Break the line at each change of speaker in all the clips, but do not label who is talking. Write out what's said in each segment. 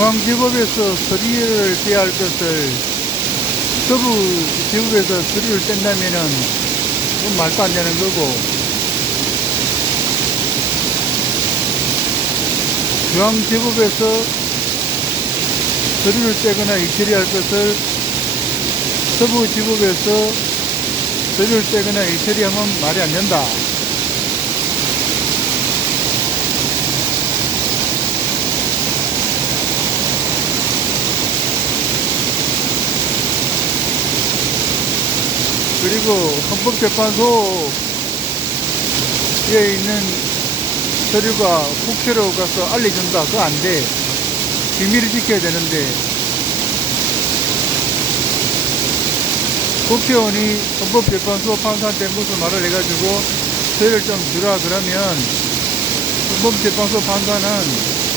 중앙지법에서 서류를 떼야 할 것을 서부 지법에서 서류를 뗀다면은 그건 말도 안 되는 거고 중앙지법에서 서류를 떼거나 이처리할 것을 서부 지법에서 서류를 떼거나 이처리하면 말이 안 된다. 그리고 헌법재판소에 있는 서류가 국회로 가서 알려준다. 그거 안 돼. 비밀을 지켜야 되는데 국회의원이 헌법재판소 판사한테 무슨 말을 해가지고 서류를 좀 주라 그러면 헌법재판소 판사는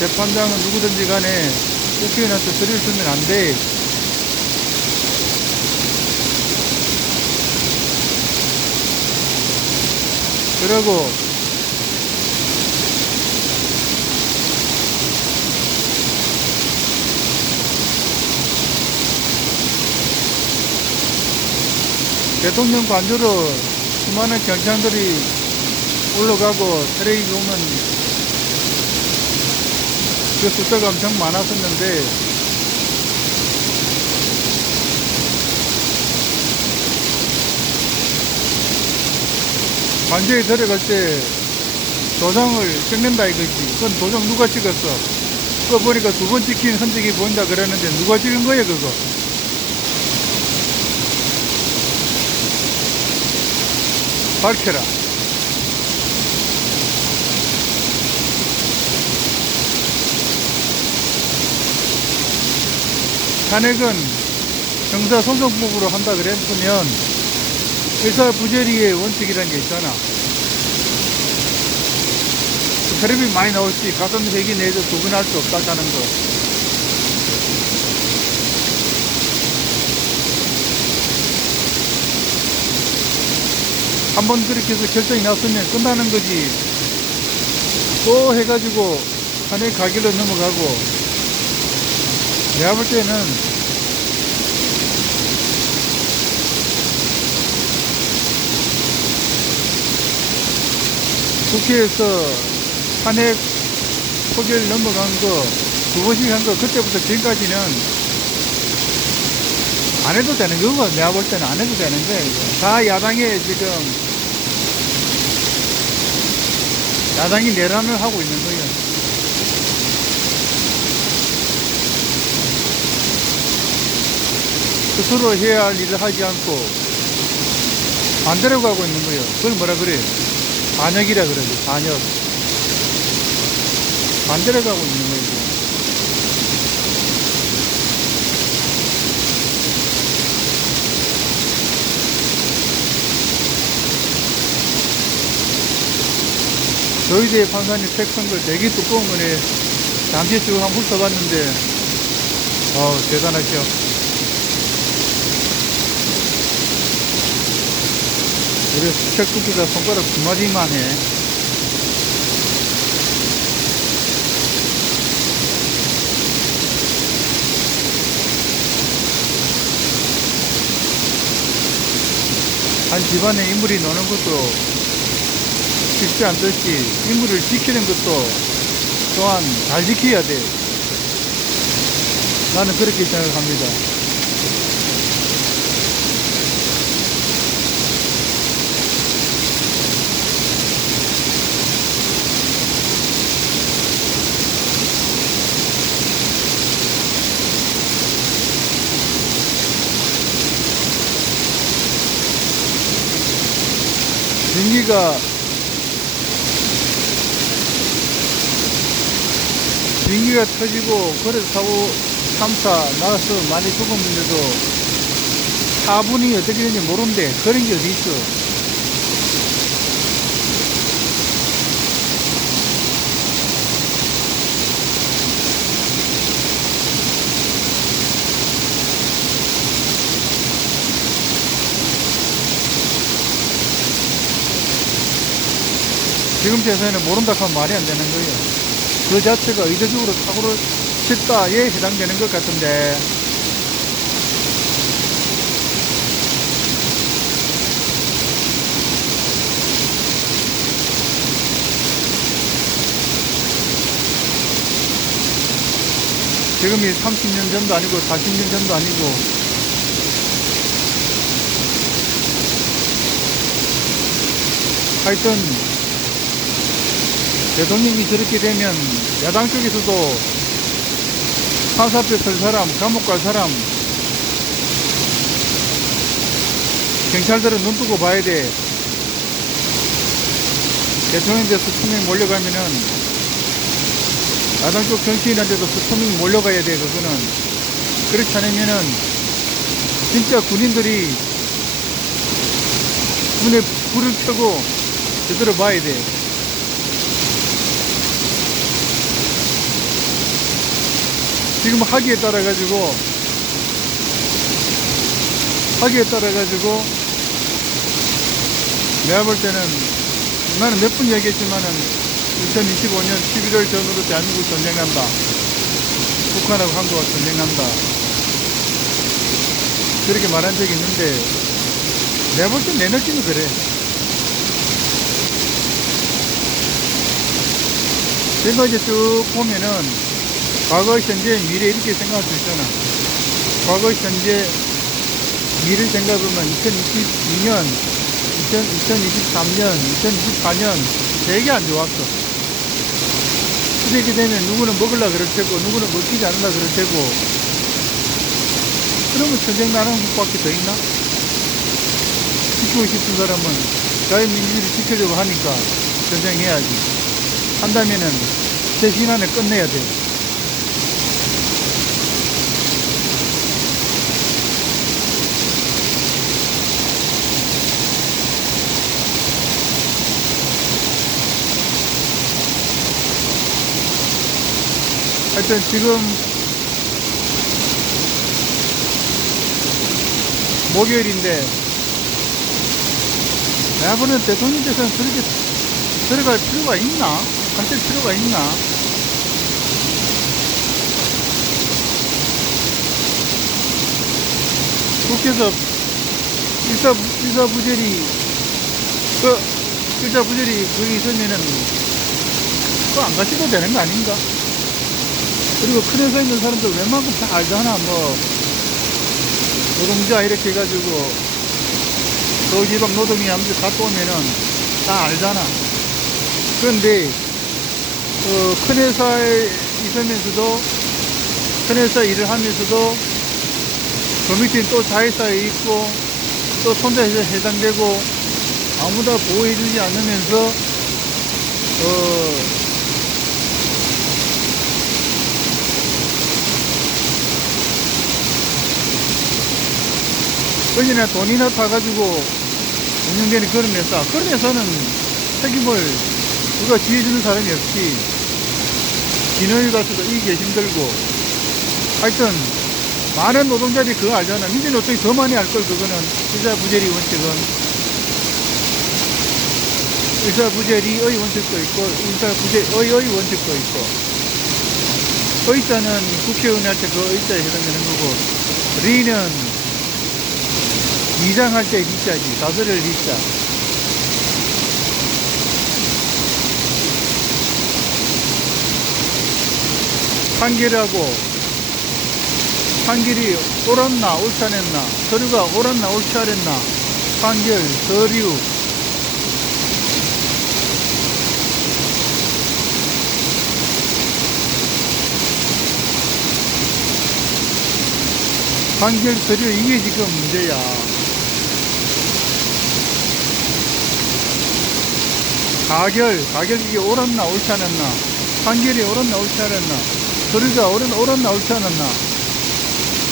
재판장은 누구든지 간에 국회의원한테 서류를 주면 안 돼. 그러고 대통령 관저로 수많은 경찰들이 올라가고 트레이가 오면 그 숫자가 엄청 많았었는데 관저에 들어갈 때 도장을 찍는다 이거지. 그건 도장 누가 찍었어? 그거 보니까 두 번 찍힌 흔적이 보인다 그러는데 누가 찍은 거야 그거? 밝혀라. 탄핵은 형사소송법으로 한다 그랬으면 의사부재리의 원칙이라는 게 있잖아. 텔레비 많이 나올지 가슴 세기 내에도 구분할 수 없다는 거. 한 번 그렇게 해서 결정이 났으면 끝나는 거지. 또 해가지고 탄핵 가길로 넘어가고 내가 볼 때는 국회에서 탄핵 소결 넘어간 거 두 번씩 한 거 그때부터 지금까지는 안 해도 되는 거고 내가 볼 때는 안 해도 되는 거예요. 이거. 다 야당에 지금 야당이 내란을 하고 있는 거예요. 스스로 해야 할 일을 하지 않고 반대로 가고 있는 거예요. 그걸 뭐라 그래요? 반역이라 그러죠. 반역. 반대로 가고 있는 거예요. 저희대 판사님 책쓴걸 되게 두꺼운 거네. 잠시 쭉 한번 훑어봤는데, 어 대단하 죠. 그래, 책 두께가 손가락 두 마디만 해. 한 집안에 인물이 노는 것도 쉽지 않듯이 인물을 지키는 것도 또한 잘 지켜야 돼. 나는 그렇게 생각합니다. 민기가 비행기가 터지고 그래서 사고 3차 나가서 많이 죽었는데도 차분이 어떻게 되는지 모르는데 그런 게 어디 있어 지금 대선에는 모른다 하면 말이 안 되는 거예요. 그 자체가 의도적으로 사고를 미쳤다에 해당되는 것 같은데. 지금이 30년 전도 아니고 40년 전도 아니고. 하여튼 대통령이 저렇게 되면 야당 쪽에서도 판사표 설 사람, 감옥 갈 사람 경찰들은 눈 뜨고 봐야 돼. 대통령 돼서 수명 몰려가면은 야당 쪽 정치인한테도 수명이 몰려가야 돼, 그거는. 그렇지 않으면은 진짜 군인들이 눈에 불을 켜고 제대로 봐야 돼. 지금 하기에 따라 가지고 하기에 따라 가지고 내가 볼 때는 나는 몇번 얘기했지만은 2025년 11월 전후로 대한민국 전쟁한다. 북한하고 한국하고 전쟁한다. 그렇게 말한 적이 있는데 내가 볼땐내 느낌이 그래. 그래서 이제 쭉 보면은 과거, 현재, 미래 이렇게 생각할 수 있잖아. 과거, 현재, 미래를 생각해보면 2022년, 2023년, 2024년 되게 안 좋았어. 이렇게 되면 누구는 먹으려 그럴 테고, 누구는 먹히지 않으려 그럴 테고, 그러면 전쟁 나는 것밖에 더 있나? 지키고 싶은 사람은 자유민주주의를 지키려고 하니까 전쟁해야지. 한다면은 제 시간에 끝내야 돼. 하여튼 지금 목요일인데 보는 대통령께서는 그렇게 들어갈 필요가 있나? 가실 필요가 있나? 국회에서 일사, 일사부절이 그 일사부절이 거기 있으면은 그거 안 가셔도 되는 거 아닌가? 그리고 큰 회사에 있는 사람들 웬만큼 다 알잖아. 뭐, 노동자 이렇게 해가지고, 서울지방 노동이 아무튼 갔다 오면은 다 알잖아. 그런데, 어, 큰 회사에 있으면서도, 큰 회사 일을 하면서도, 그 밑에 또 자회사에 있고, 또 손자에서 해당되고, 아무도 보호해주지 않으면서, 어, 돈이나 돈이나 타가지고 운영되는 그런 회사. 그런 회사는 책임을 누가 지어주는 사람이 없지. 진원이 가서도 이게 힘들고. 하여튼, 많은 노동자들이 그거 알잖아. 민주노총이 더 많이 알 걸, 그거는. 의사부재리 원칙은. 의사부재리의 원칙도 있고, 의사부재의 원칙도 있고. 의자는 국회의원한테 그 의자에 해당되는 거고, 리는 이장할 때 리자지. 다스릴 리자. 판결하고 판결이 옳았나 옳지 않았나 서류가 옳았나 옳지 않았나 판결 서류 판결 서류 이게 지금 문제야 가결, 가결 이게 옳았나 옳지 않았나 판결이 옳았나 옳지 않았나 서류가 옳았나, 옳았나 옳지 않았나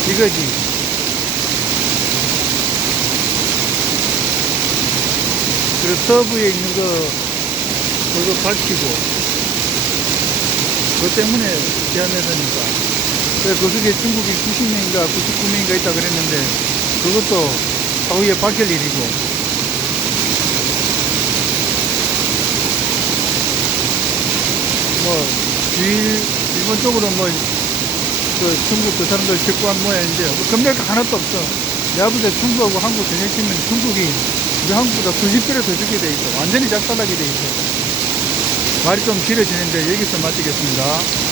이거지. 그리고 서부에 있는 거 그거 밝히고 그것 때문에 제안해서니까. 그래서 그 속에 중국이 90명인가 99명인가 있다 그랬는데 그것도 사후에 밝힐 일이고 뭐, 주일, 일본 쪽으로 뭐, 그 중국 그 사람들 직구한 모양인데 겁낼 거 하나도 없어. 내가 볼때 중국하고 한국 전쟁치면 중국이 우리 한국보다 수십 배를 더 죽게 돼 있어. 완전히 작살나게 돼 있어. 말이 좀 길어지는데 여기서 마치겠습니다.